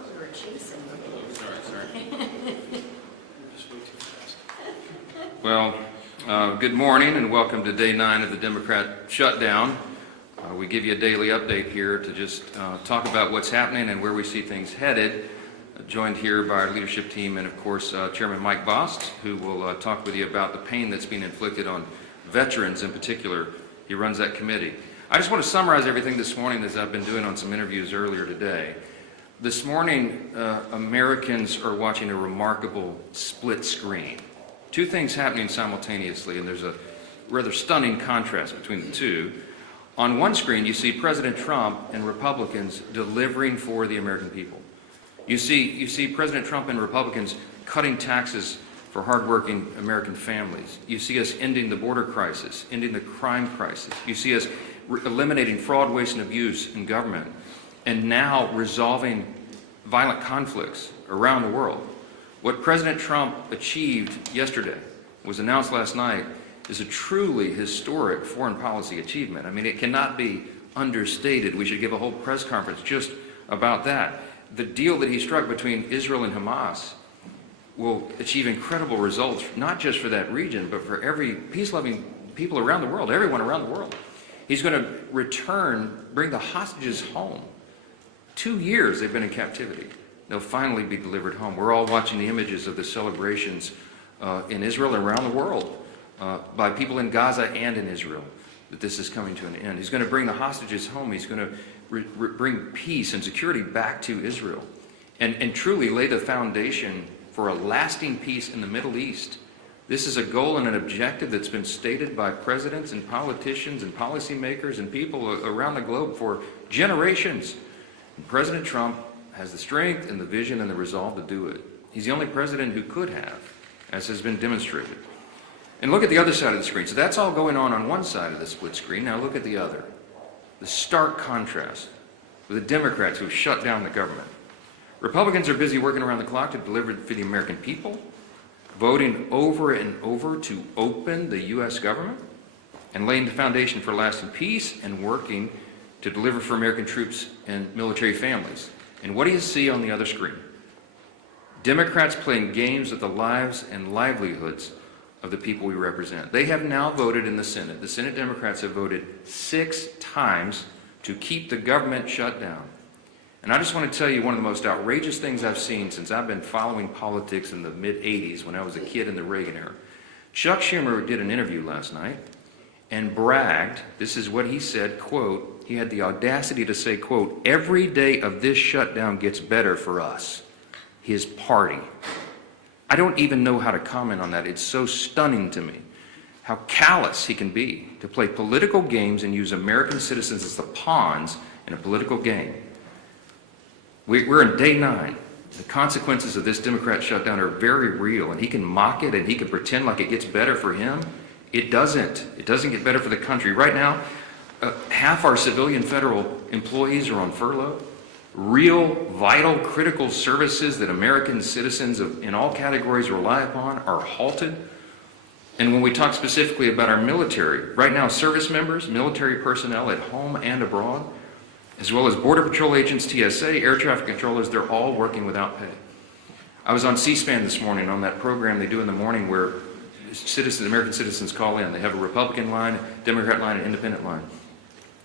thought we were chasing. Sorry. Well, good morning and welcome to day 9 of the Democrat shutdown. We give you a daily update here to just talk about what's happening and where we see things headed. Joined here by our leadership team and, of course, Chairman Mike Bost, who will talk with you about the pain that's being inflicted on veterans in particular. He runs that committee. I just want to summarize everything this morning as I've been doing on some interviews earlier today. This morning, Americans are watching a remarkable split screen. Two things happening simultaneously, and there's a rather stunning contrast between the two. On one screen, you see President Trump and Republicans delivering for the American people. You see President Trump and Republicans cutting taxes for hardworking American families. You see us ending the border crisis, ending the crime crisis. You see us eliminating fraud, waste, and abuse in government, and now resolving violent conflicts around the world. What President Trump achieved yesterday, was announced last night, is a truly historic foreign policy achievement. I mean, it cannot be understated. We should give a whole press conference just about that. The deal that he struck between Israel and Hamas will achieve incredible results, not just for that region, but for every peace-loving people around the world, everyone around the world. He's going to bring the hostages home. 2 years they've been in captivity. They'll finally be delivered home. We're all watching the images of the celebrations in Israel and around the world by people in Gaza and in Israel, that this is coming to an end. He's going to bring the hostages home. He's going to bring peace and security back to Israel and truly lay the foundation for a lasting peace in the Middle East. This is a goal and an objective that's been stated by presidents and politicians and policymakers and people around the globe for generations. And President Trump has the strength and the vision and the resolve to do it. He's the only president who could have, as has been demonstrated. And look at the other side of the screen. So that's all going on one side of the split screen. Now look at the other. The stark contrast with the Democrats who have shut down the government. Republicans are busy working around the clock to deliver for the American people, voting over and over to open the U.S. government, and laying the foundation for lasting peace and working to deliver for American troops and military families. And what do you see on the other screen? Democrats playing games with the lives and livelihoods of the people we represent. They have now voted in the Senate. The Senate Democrats have voted 6 times to keep the government shut down. And I just want to tell you one of the most outrageous things I've seen since I've been following politics in the mid-'80s when I was a kid in the Reagan era. Chuck Schumer did an interview last night and bragged, this is what he said, quote, he had the audacity to say, quote, every day of this shutdown gets better for us, his party. I don't even know how to comment on that. It's so stunning to me how callous he can be to play political games and use American citizens as the pawns in a political game. We're in day 9. The consequences of this Democrat shutdown are very real, and he can mock it and he can pretend like it gets better for him. It doesn't. It doesn't get better for the country. Right now, half our civilian federal employees are on furlough. Real, vital, critical services that American citizens in all categories rely upon are halted. And when we talk specifically about our military, right now service members, military personnel at home and abroad, as well as Border Patrol agents, TSA, air traffic controllers, they're all working without pay. I was on C-SPAN this morning on that program they do in the morning where American citizens call in. They have a Republican line, Democrat line, and independent line.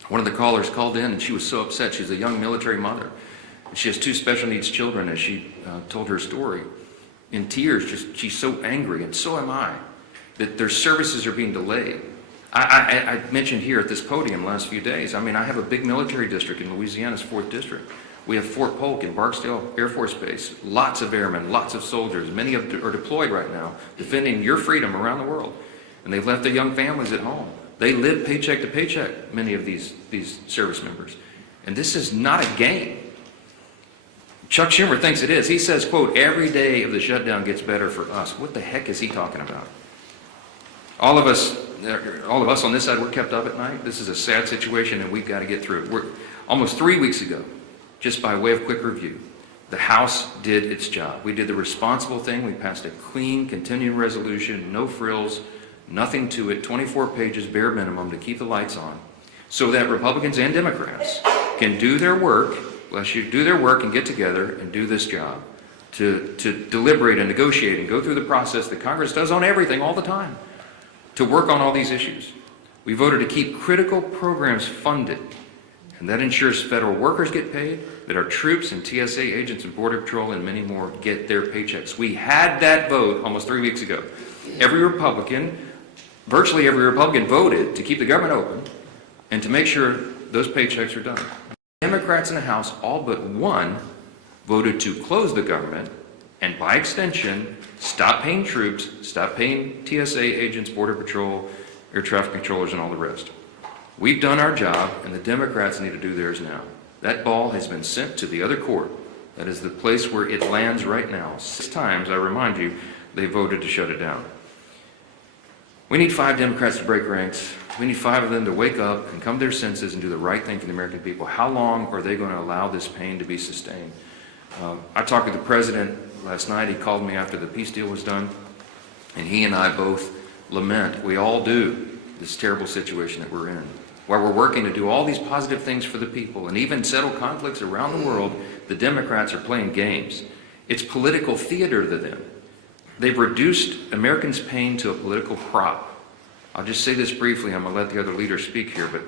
One of the callers called in and she was so upset. She's a young military mother. She has 2 special needs children, as she told her story. In tears, she's so angry, and so am I, that their services are being delayed. I mentioned here at this podium last few days, I mean, I have a big military district in Louisiana's 4th District. We have Fort Polk in Barksdale Air Force Base, lots of airmen, lots of soldiers. Many of them are deployed right now, defending your freedom around the world. And they've left their young families at home. They live paycheck to paycheck, many of these service members. And this is not a game. Chuck Schumer thinks it is. He says, quote, every day of the shutdown gets better for us. What the heck is he talking about? All of us on this side, we're kept up at night. This is a sad situation, and we've got to get through it. Almost 3 weeks ago, just by way of quick review, the House did its job. We did the responsible thing. We passed a clean, continuing resolution, no frills, nothing to it, 24 pages, bare minimum, to keep the lights on, so that Republicans and Democrats can do their work bless you, do their work and get together and do this job to deliberate and negotiate and go through the process that Congress does on everything all the time to work on all these issues. We voted to keep critical programs funded, and that ensures federal workers get paid, that our troops and TSA agents and Border Patrol and many more get their paychecks. We had that vote almost 3 weeks ago. Every Republican, virtually every Republican, voted to keep the government open and to make sure those paychecks are done. Democrats in the House, all but one, voted to close the government and, by extension, stop paying troops, stop paying TSA agents, Border Patrol, air traffic controllers, and all the rest. We've done our job, and the Democrats need to do theirs now. That ball has been sent to the other court. That is the place where it lands right now. 6 times, I remind you, they voted to shut it down. We need 5 Democrats to break ranks. We need 5 of them to wake up and come to their senses and do the right thing for the American people. How long are they going to allow this pain to be sustained? I talked with the president last night. He called me after the peace deal was done, and he and I both lament, we all do, this terrible situation that we're in. While we're working to do all these positive things for the people and even settle conflicts around the world, the Democrats are playing games. It's political theater to them. They've reduced Americans' pain to a political prop. I'll just say this briefly. I'm going to let the other leaders speak here, but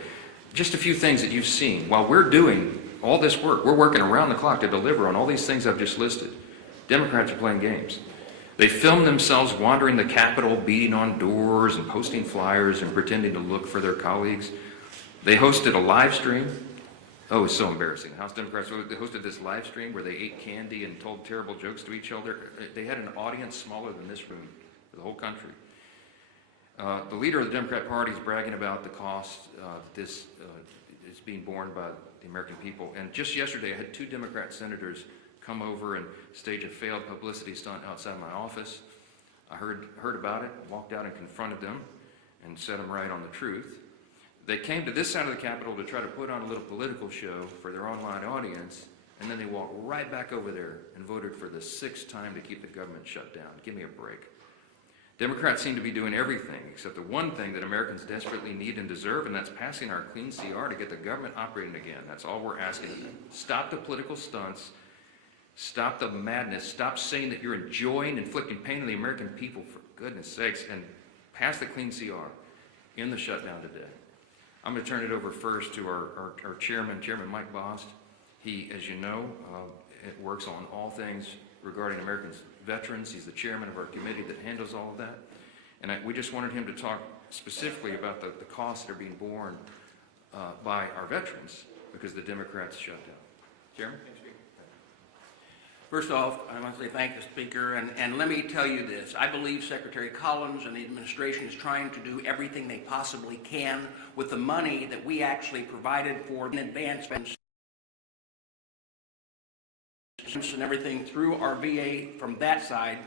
just a few things that you've seen. While we're doing all this work, we're working around the clock to deliver on all these things I've just listed. Democrats are playing games. They filmed themselves wandering the Capitol, beating on doors and posting flyers and pretending to look for their colleagues. They hosted a live stream. Oh, it's so embarrassing. House Democrats hosted this live stream where they ate candy and told terrible jokes to each other. They had an audience smaller than this room for the whole country. The leader of the Democrat Party is bragging about the cost this is being borne by the American people. And just yesterday, I had 2 Democrat senators come over and stage a failed publicity stunt outside my office. I heard about it, walked out and confronted them and set them right on the truth. They came to this side of the Capitol to try to put on a little political show for their online audience, and then they walked right back over there and voted for the 6th time to keep the government shut down. Give me a break. Democrats seem to be doing everything except the one thing that Americans desperately need and deserve, and that's passing our clean CR to get the government operating again. That's all we're asking of them. Stop the political stunts. Stop the madness. Stop saying that you're enjoying inflicting pain on the American people, for goodness sakes, and pass the clean CR in the shutdown today. I'm going to turn it over first to our chairman, Chairman Mike Bost. He, as you know, works on all things regarding American veterans. He's the chairman of our committee that handles all of that. And we just wanted him to talk specifically about the costs that are being borne by our veterans because the Democrats shut down. Chairman? First off, I want to say thank the Speaker, and let me tell you this. I believe Secretary Collins and the administration is trying to do everything they possibly can with the money that we actually provided for in advance and everything through our VA from that side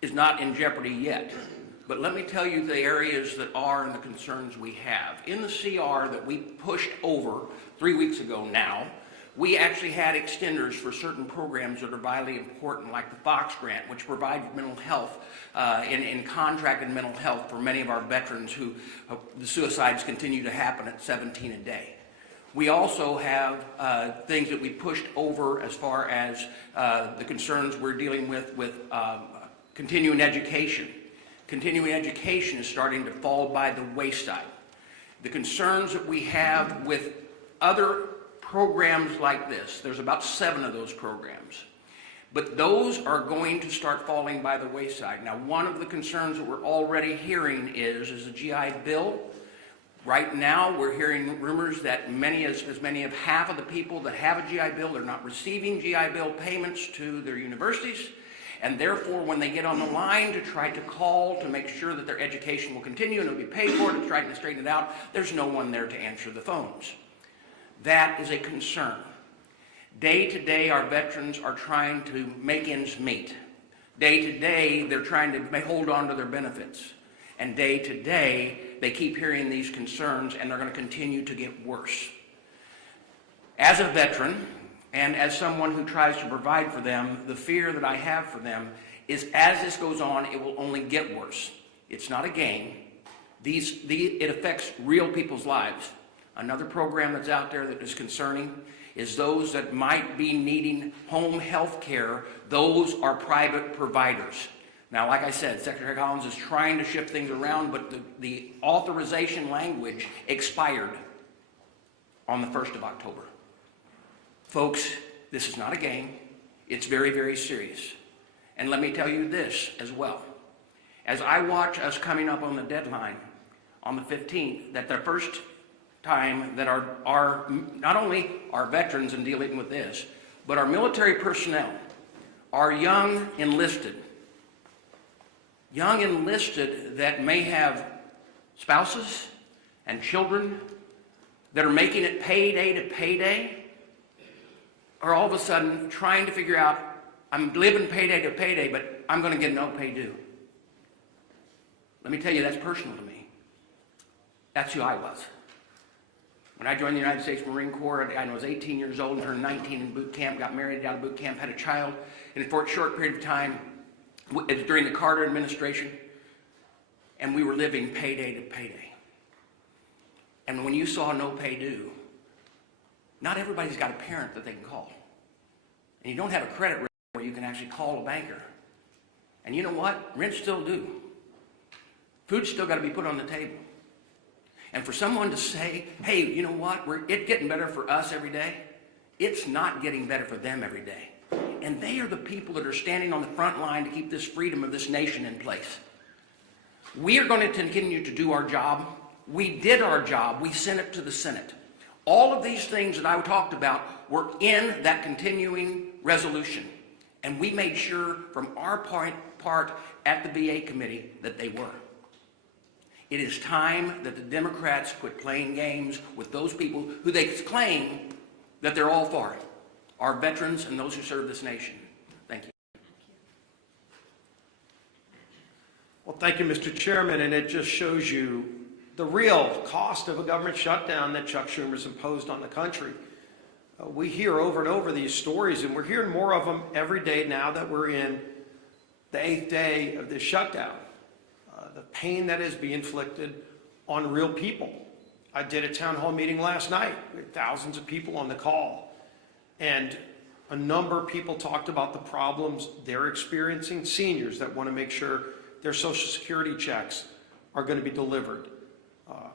is not in jeopardy yet. But let me tell you the areas that are and the concerns we have. In the CR that we pushed over 3 weeks ago now, we actually had extenders for certain programs that are vitally important, like the Fox Grant, which provides mental health in contracted mental health for many of our veterans who the suicides continue to happen at 17 a day. We also have things that we pushed over as far as the concerns we're dealing with continuing education. Continuing education is starting to fall by the wayside. The concerns that we have with other programs like this, there's about 7 of those programs, but those are going to start falling by the wayside. Now, one of the concerns that we're already hearing is the GI Bill. Right now, we're hearing rumors that as many as half of the people that have a GI Bill are not receiving GI Bill payments to their universities, and therefore, when they get on the line to try to call to make sure that their education will continue and it'll be paid for to try to straighten it out, there's no one there to answer the phones. That is a concern. Day to day, our veterans are trying to make ends meet. Day to day, they're trying to hold on to their benefits. And day to day, they keep hearing these concerns, and they're going to continue to get worse. As a veteran, and as someone who tries to provide for them, the fear that I have for them is as this goes on, it will only get worse. It's not a game. It affects real people's lives. Another program that's out there that is concerning is those that might be needing home health care. Those are private providers. Now, like I said, Secretary Collins is trying to shift things around, but the authorization language expired on the 1st of October. Folks, this is not a game. It's very, very serious. And let me tell you this as well. As I watch us coming up on the deadline on the 15th, that the first time that our not only our veterans in dealing with this, but our military personnel, our young enlisted that may have spouses and children that are making it payday to payday, are all of a sudden trying to figure out, I'm living payday to payday, but I'm going to get no pay due. Let me tell you, that's personal to me. That's who I was. When I joined the United States Marine Corps, I was 18 years old and turned 19 in boot camp, got married out of boot camp, had a child. And for a short period of time, it was during the Carter administration, and we were living payday to payday. And when you saw no pay due, not everybody's got a parent that they can call. And you don't have a credit risk where you can actually call a banker. And you know what? Rent's still due. Food's still got to be put on the table. And for someone to say, hey, you know what? It's getting better for us every day. It's not getting better for them every day. And they are the people that are standing on the front line to keep this freedom of this nation in place. We are going to continue to do our job. We did our job. We sent it to the Senate. All of these things that I talked about were in that continuing resolution. And we made sure from our part at the VA committee that they were. It is time that the Democrats quit playing games with those people who they claim that they're all for it. Our veterans and those who serve this nation. Thank you. Well, thank you, Mr. Chairman, and it just shows you the real cost of a government shutdown that Chuck Schumer's imposed on the country. We hear over and over these stories, and we're hearing more of them every day now that we're in the 8th day of this shutdown. The pain that is being inflicted on real people. I did a town hall meeting last night with thousands of people on the call, and a number of people talked about the problems they're experiencing. Seniors that want to make sure their Social Security checks are going to be delivered.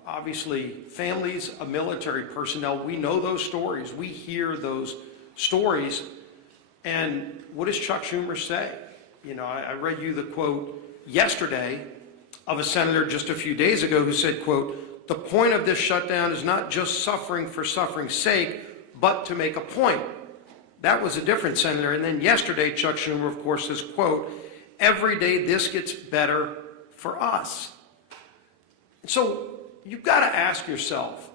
Obviously, families of military personnel, we know those stories. We hear those stories. And what does Chuck Schumer say? You know, I read you the quote yesterday of a senator just a few days ago who said, quote, "The point of this shutdown is not just suffering for suffering's sake, but to make a point." That was a different senator. And then yesterday, Chuck Schumer, of course, says, quote, "Every day this gets better for us." And so you've got to ask yourself,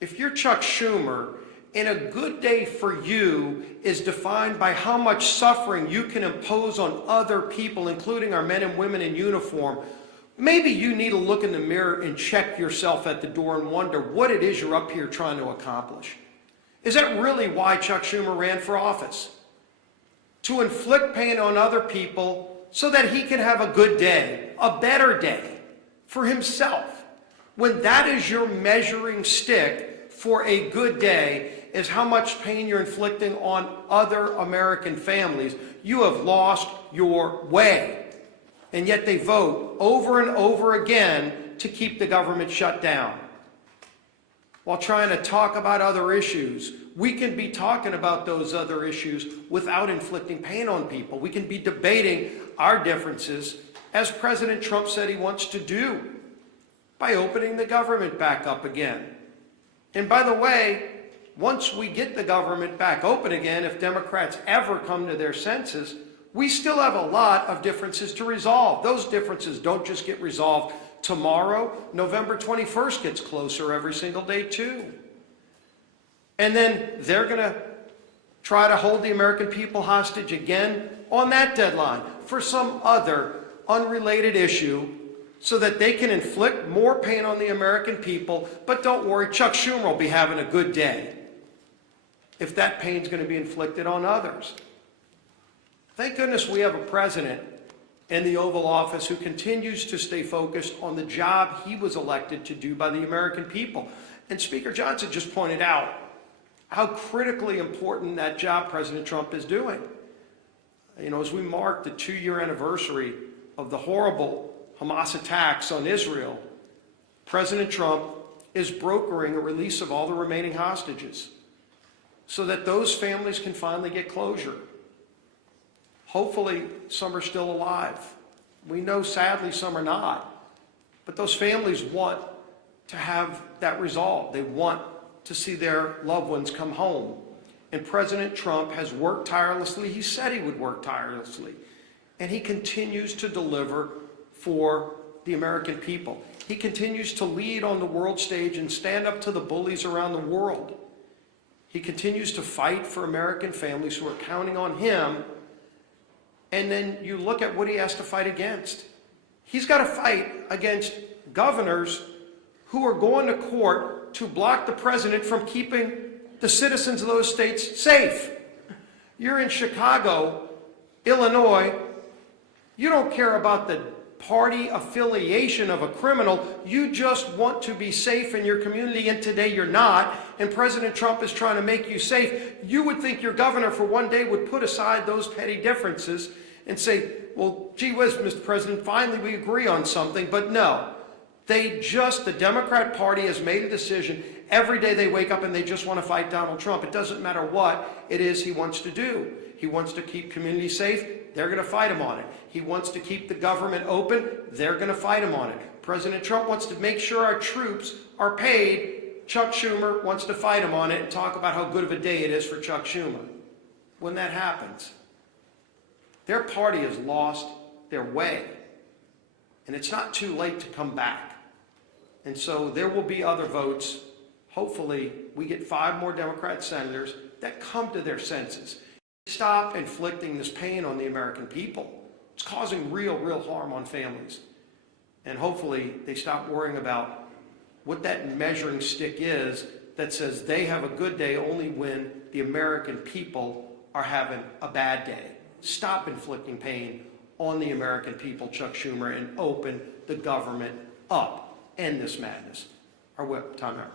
if you're Chuck Schumer, and a good day for you is defined by how much suffering you can impose on other people, including our men and women in uniform, maybe you need to look in the mirror and check yourself at the door and wonder what it is you're up here trying to accomplish. Is that really why Chuck Schumer ran for office? To inflict pain on other people so that he can have a good day, a better day for himself. When that is your measuring stick for a good day, is how much pain you're inflicting on other American families, you have lost your way. And yet they vote over and over again to keep the government shut down. While trying to talk about other issues, we can be talking about those other issues without inflicting pain on people. We can be debating our differences, as President Trump said he wants to do, by opening the government back up again. And by the way, once we get the government back open again, if Democrats ever come to their senses, we still have a lot of differences to resolve. Those differences don't just get resolved tomorrow. November 21st gets closer every single day too. And then they're going to try to hold the American people hostage again on that deadline for some other unrelated issue, so that they can inflict more pain on the American people. But don't worry, Chuck Schumer will be having a good day if that pain's going to be inflicted on others. Thank goodness we have a president in the Oval Office who continues to stay focused on the job he was elected to do by the American people. And Speaker Johnson just pointed out how critically important that job President Trump is doing. You know, as we mark the 2-year anniversary of the horrible Hamas attacks on Israel, President Trump is brokering a release of all the remaining hostages so that those families can finally get closure. Hopefully, some are still alive. We know, sadly, some are not. But those families want to have that resolved. They want to see their loved ones come home. And President Trump has worked tirelessly. He said he would work tirelessly. And he continues to deliver for the American people. He continues to lead on the world stage and stand up to the bullies around the world. He continues to fight for American families who are counting on him. And then you look at what he has to fight against. He's got to fight against governors who are going to court to block the president from keeping the citizens of those states safe. You're in Chicago, Illinois. You don't care about the party affiliation of a criminal. You just want to be safe in your community, and today you're not. And President Trump is trying to make you safe. You would think your governor for one day would put aside those petty differences and say, well, gee whiz, Mr. President, finally we agree on something. But no, the Democrat Party has made a decision. Every day they wake up and they just want to fight Donald Trump. It doesn't matter what it is he wants to do. He wants to keep communities safe. They're going to fight him on it. He wants to keep the government open. They're going to fight him on it. President Trump wants to make sure our troops are paid. Chuck Schumer wants to fight him on it and talk about how good of a day it is for Chuck Schumer. When that happens, their party has lost their way. And it's not too late to come back. And so there will be other votes. Hopefully, we get 5 more Democrat senators that come to their senses. Stop inflicting this pain on the American people. It's causing real harm on families. And hopefully, they stop worrying about what that measuring stick is that says they have a good day only when the American people are having a bad day. Stop inflicting pain on the American people, Chuck Schumer, and open the government up. End this madness. Our whip, time out.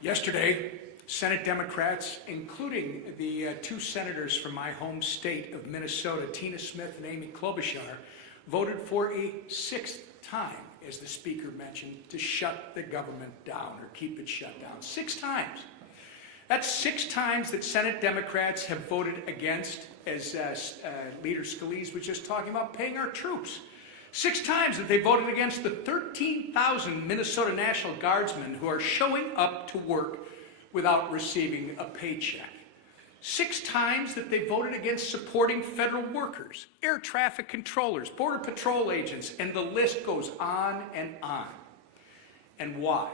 Yesterday, Senate Democrats, including the 2 senators from my home state of Minnesota, Tina Smith and Amy Klobuchar, voted for a 6th time, as the Speaker mentioned, to shut the government down or keep it shut down. 6 times. That's 6 times that Senate Democrats have voted against, as Leader Scalise was just talking about, paying our troops. 6 times that they voted against the 13,000 Minnesota National Guardsmen who are showing up to work without receiving a paycheck. 6 times that they voted against supporting federal workers, air traffic controllers, border patrol agents, and the list goes on and on. And why?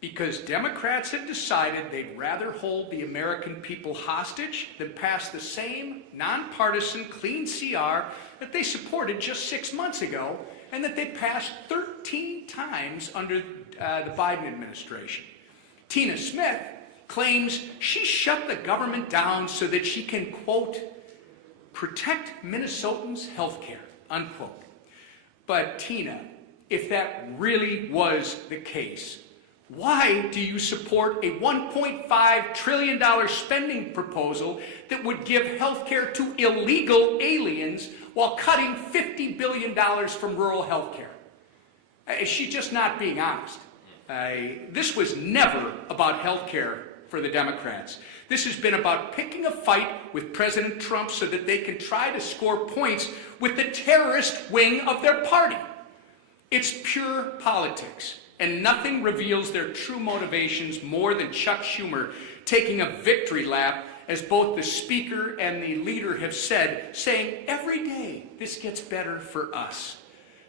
Because Democrats have decided they'd rather hold the American people hostage than pass the same nonpartisan clean CR that they supported just 6 months ago and that they passed 13 times under the Biden administration. Tina Smith claims she shut the government down so that she can, quote, protect Minnesotans' health care, unquote. But Tina, if that really was the case, why do you support a $1.5 trillion spending proposal that would give health care to illegal aliens while cutting $50 billion from rural health care? She's just not being honest. This was never about health care for the Democrats. This has been about picking a fight with President Trump so that they can try to score points with the terrorist wing of their party. It's pure politics. And nothing reveals their true motivations more than Chuck Schumer taking a victory lap, as both the Speaker and the Leader have said, saying every day this gets better for us.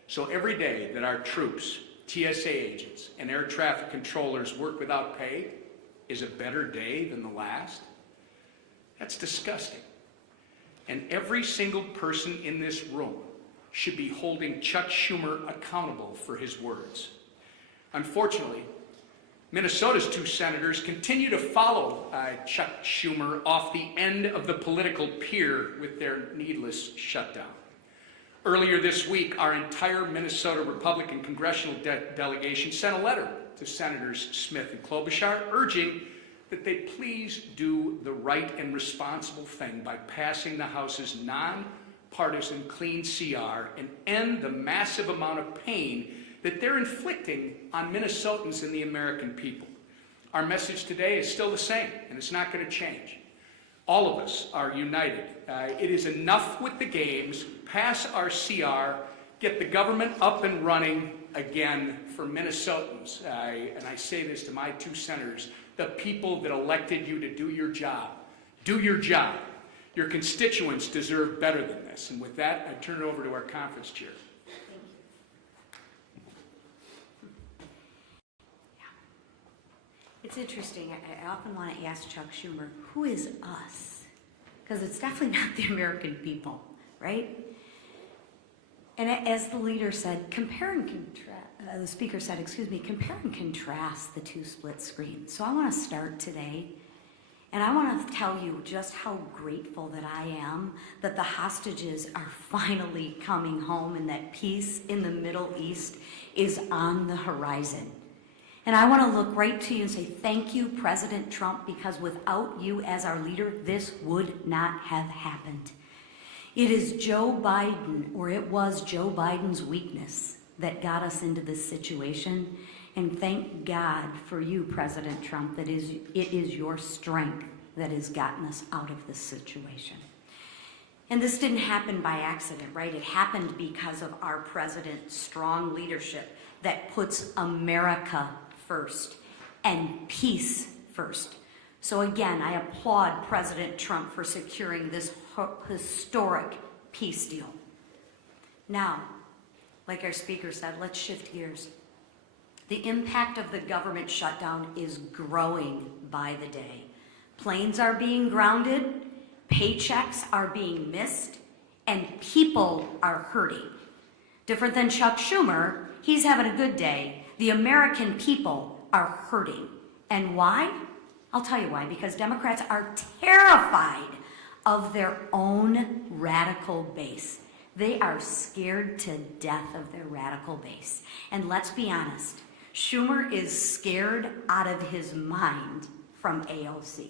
So every day that our troops, TSA agents, and air traffic controllers work without pay is a better day than the last. That's disgusting. And every single person in this room should be holding Chuck Schumer accountable for his words. Unfortunately, Minnesota's 2 senators continue to follow Chuck Schumer off the end of the political pier with their needless shutdown. Earlier this week, our entire Minnesota Republican congressional delegation sent a letter to Senators Smith and Klobuchar urging that they please do the right and responsible thing by passing the House's nonpartisan clean CR and end the massive amount of pain that they're inflicting on Minnesotans and the American people. Our message today is still the same, and it's not going to change. All of us are united. It is enough with the games. Pass our CR. Get the government up and running again for Minnesotans. And I say this to my two senators, the people that elected you to do your job. Do your job. Your constituents deserve better than this. And with that, I turn it over to our conference chair. It's interesting. I often want to ask Chuck Schumer, who is us? Because it's definitely not the American people, right? And as the leader said, compare and contrast, the speaker said, compare and contrast the two split screens. So I want to start today, and I want to tell you just how grateful that I am that the hostages are finally coming home and that peace in the Middle East is on the horizon. And I want to look right to you and say, thank you, President Trump, because without you as our leader, this would not have happened. It is Joe Biden, or it was Joe Biden's weakness that got us into this situation. And thank God for you, President Trump, that it is your strength that has gotten us out of this situation. And this didn't happen by accident, right? It happened because of our president's strong leadership that puts America first and peace first. So again, I applaud President Trump for securing this historic peace deal. Now, like our speaker said, let's shift gears. The impact of the government shutdown is growing by the day. Planes are being grounded, paychecks are being missed, and people are hurting. Different than Chuck Schumer, he's having a good day. The American people are hurting. And why? I'll tell you why. Because Democrats are terrified of their own radical base. They are scared to death of their radical base. And let's be honest, Schumer is scared out of his mind from AOC.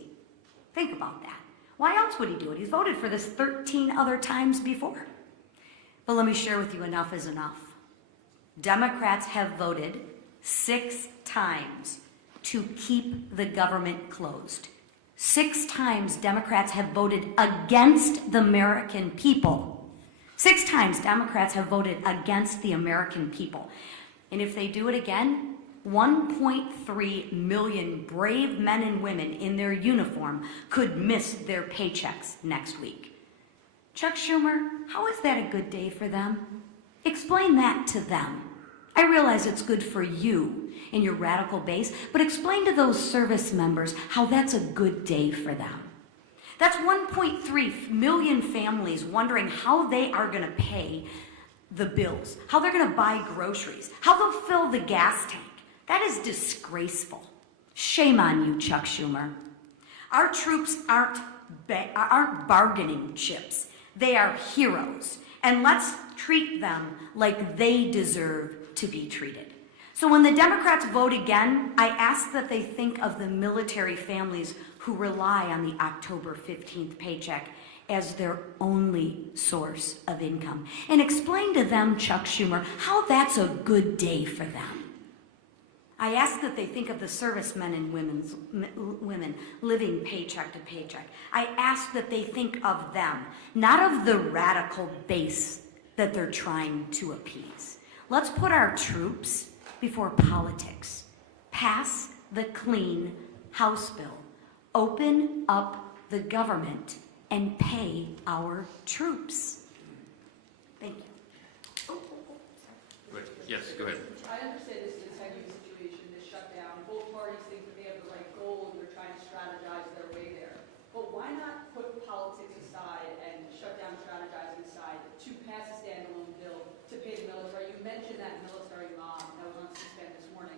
Think about that. Why else would he do it? He's voted for this 13 other times before. But let me share with you, enough is enough. Democrats have voted 6 times to keep the government closed. 6 times Democrats have voted against the American people. 6 times Democrats have voted against the American people. And if they do it again, 1.3 million brave men and women in their uniform could miss their paychecks next week. Chuck Schumer, how is that a good day for them? Explain that to them. I realize it's good for you and your radical base, but explain to those service members how that's a good day for them. That's 1.3 million families wondering how they are going to pay the bills, how they're going to buy groceries, how they'll fill the gas tank. That is disgraceful. Shame on you, Chuck Schumer. Our troops aren't bargaining chips. They are heroes. And let's treat them like they deserve to be treated. So when the Democrats vote again, I ask that they think of the military families who rely on the October 15th paycheck as their only source of income. And explain to them, Chuck Schumer, how that's a good day for them. I ask that they think of the servicemen and women living paycheck to paycheck. I ask that they think of them, not of the radical base that they're trying to appease. Let's put our troops before politics. Pass the clean House bill. Open up the government and pay our troops. Thank you. Yes, go ahead. I understand this is a tenuous situation, this shutdown. Both parties think that they have the right goal and they're trying to strategize their way there. But why not put politics aside and shutdown strategizing aside to pass a standalone bill to pay the military? You mentioned that military mom that was on C-SPAN this morning.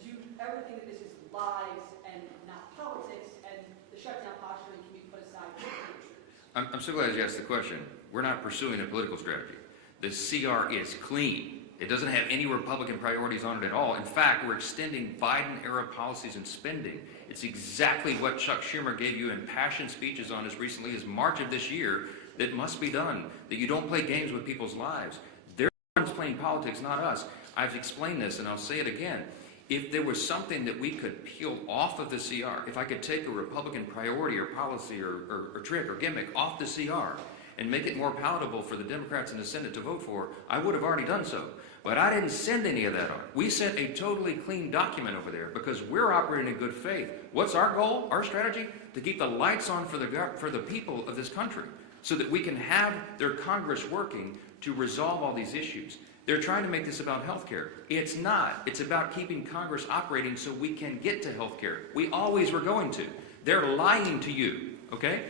Do you ever think that this is lives and not politics, and the shutdown posturing can be put aside for the troops? I'm so glad you asked the question. We're not pursuing a political strategy. The CR is clean. It doesn't have any Republican priorities on it at all. In fact, we're extending Biden-era policies and spending. It's exactly what Chuck Schumer gave you impassioned speeches on as recently as March of this year, that must be done, that you don't play games with people's lives. They're the ones playing politics, not us. I've explained this, and I'll say it again. If there was something that we could peel off of the CR, if I could take a Republican priority or policy or trick or gimmick off the CR and make it more palatable for the Democrats in the Senate to vote for, I would have already done so. But I didn't send any of that on. We sent a totally clean document over there because we're operating in good faith. What's our goal, our strategy? To keep the lights on for the people of this country so that we can have their Congress working to resolve all these issues. They're trying to make this about health care. It's not. It's about keeping Congress operating so we can get to health care. We always were going to. They're lying to you, okay?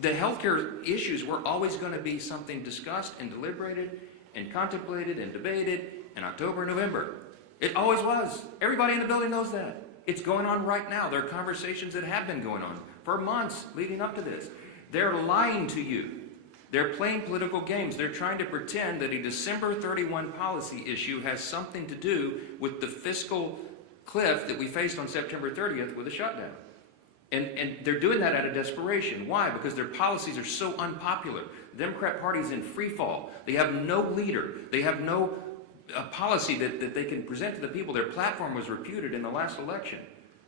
The health care issues were always going to be something discussed and deliberated and contemplated and debated in October and November. It always was. Everybody in the building knows that. It's going on right now. There are conversations that have been going on for months leading up to this. They're lying to you. They're playing political games. They're trying to pretend that a December 31 policy issue has something to do with the fiscal cliff that we faced on September 30th with a shutdown. And they're doing that out of desperation. Why? Because their policies are so unpopular. The Democrat Party is in free fall. They have no leader. They have no policy that they can present to the people. Their platform was reputed in the last election.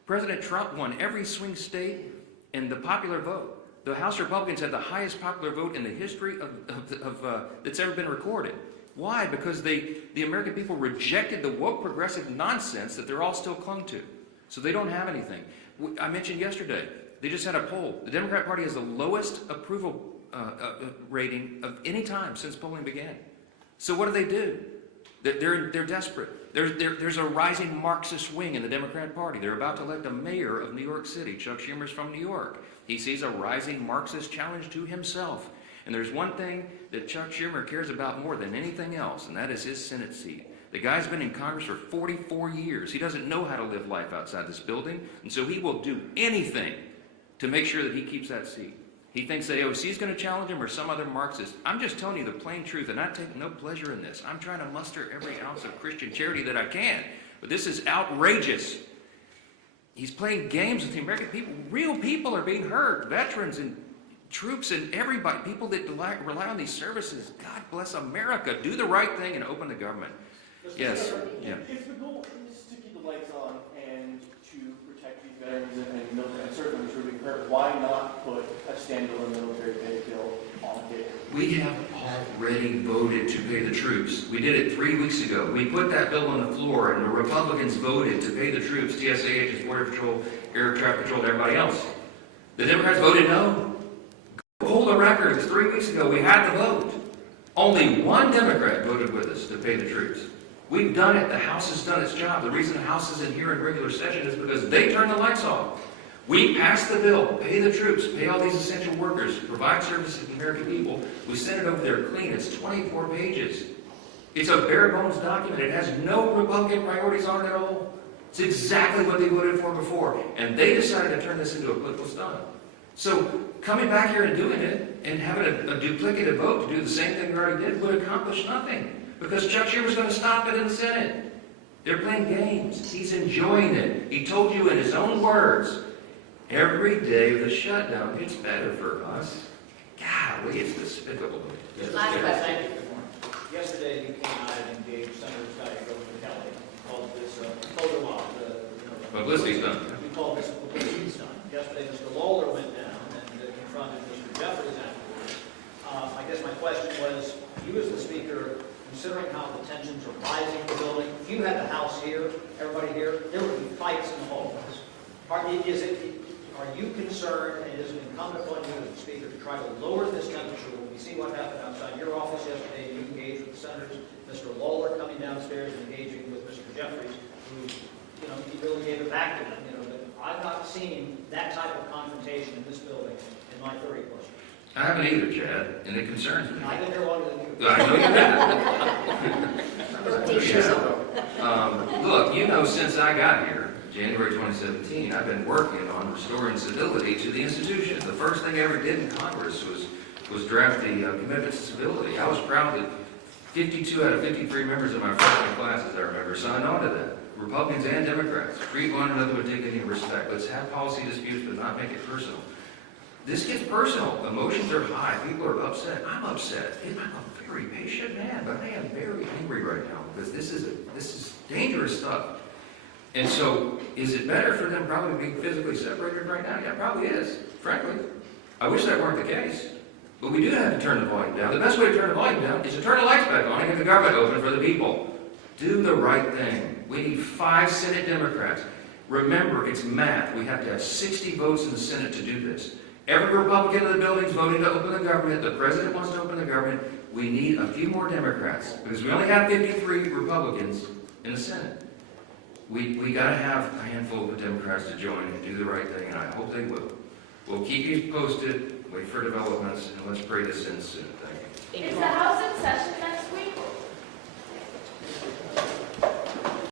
President Trump won every swing state in the popular vote. The House Republicans had the highest popular vote in the history that's ever been recorded. Why? Because the American people rejected the woke progressive nonsense that they're all still clung to. So they don't have anything. I mentioned yesterday, they just had a poll. The Democrat Party has the lowest approval rating of any time since polling began. So what do? They're desperate. There's a rising Marxist wing in the Democrat Party. They're about to elect a mayor of New York City. Chuck Schumer's from New York. He sees a rising Marxist challenge to himself. And there's one thing that Chuck Schumer cares about more than anything else, and that is his Senate seat. The guy's been in Congress for 44 years. He doesn't know how to live life outside this building, and so he will do anything to make sure that he keeps that seat. He thinks that AOC is going to challenge him or some other Marxist. I'm just telling you the plain truth, and I take no pleasure in this. I'm trying to muster every ounce of Christian charity that I can, but this is outrageous. He's playing games with the American people. Real people are being hurt, veterans and troops and everybody, people that rely on these services. God bless America. Do the right thing and open the government. Yes. Yeah. If the goal is to keep the lights on and to protect these veterans and serve them who are being hurt, why not put a standalone military pay bill on the table? We have already voted to pay the troops. We did it 3 weeks ago. We put that bill on the floor, and the Republicans voted to pay the troops, TSA agents, Border Patrol, Air Traffic Patrol, and everybody else. The Democrats voted no. Hold the record. It's 3 weeks ago. We had the vote. Only one Democrat voted with us to pay the troops. We've done it. The House has done its job. The reason the House isn't here in regular session is because they turned the lights off. We passed the bill, pay the troops, pay all these essential workers, provide services to the American people. We sent it over there clean. It's 24 pages. It's a bare bones document. It has no Republican priorities on it at all. It's exactly what they voted for before. And they decided to turn this into a political stunt. So coming back here and doing it and having a duplicative vote to do the same thing we already did would accomplish nothing. Because Chuck Schumer's going to stop it in the Senate. They're playing games. He's enjoying it. He told you in his own words, every day of the shutdown gets better for us. Golly, it's despicable. Yes, last question. Yesterday, you came out and engaged Senator Kelly, called this photo op. Publicity stunt. We called this a publicity stunt. Yesterday, Mr. Lawler went down and confronted Mr. Jeffries afterwards. I guess my question was, you as the Speaker, considering how the tensions are rising in the building, if you had the House here, everybody here, there would be fights in the hallways. Are you concerned, and is it incumbent upon you as the Speaker to try to lower this temperature? When we see what happened outside your office yesterday, you engaged with the senators, Mr. Lawler coming downstairs and engaging with Mr. Jeffries, who, he really gave it back to them. But I've not seen that type of confrontation in this building in my 30 plus years. I haven't either, Chad, and it concerns me. I've been there longer than you. I know you have. Look, since I got here, January 2017, I've been working on restoring civility to the institution. The first thing I ever did in Congress was draft the commitment to civility. I was proud that 52 out of 53 members of my freshman class, as I remember, signed on to that. Republicans and Democrats. Treat one another with dignity and respect. Let's have policy disputes, but not make it personal. This gets personal. Emotions are high. People are upset. I'm upset. I'm a very patient man, but I am very angry right now because this is dangerous stuff. And so, is it better for them probably being physically separated right now? Yeah, it probably is, frankly. I wish that weren't the case. But we do have to turn the volume down. The best way to turn the volume down is to turn the lights back on and get the government open for the people. Do the right thing. We need 5 Senate Democrats. Remember, it's math. We have to have 60 votes in the Senate to do this. Every Republican in the building is voting to open the government. The president wants to open the government. We need a few more Democrats because we only have 53 Republicans in the Senate. We got to have a handful of Democrats to join and do the right thing, and I hope they will. We'll keep you posted, wait for developments, and let's pray this in soon. Thank you. Is the House in session next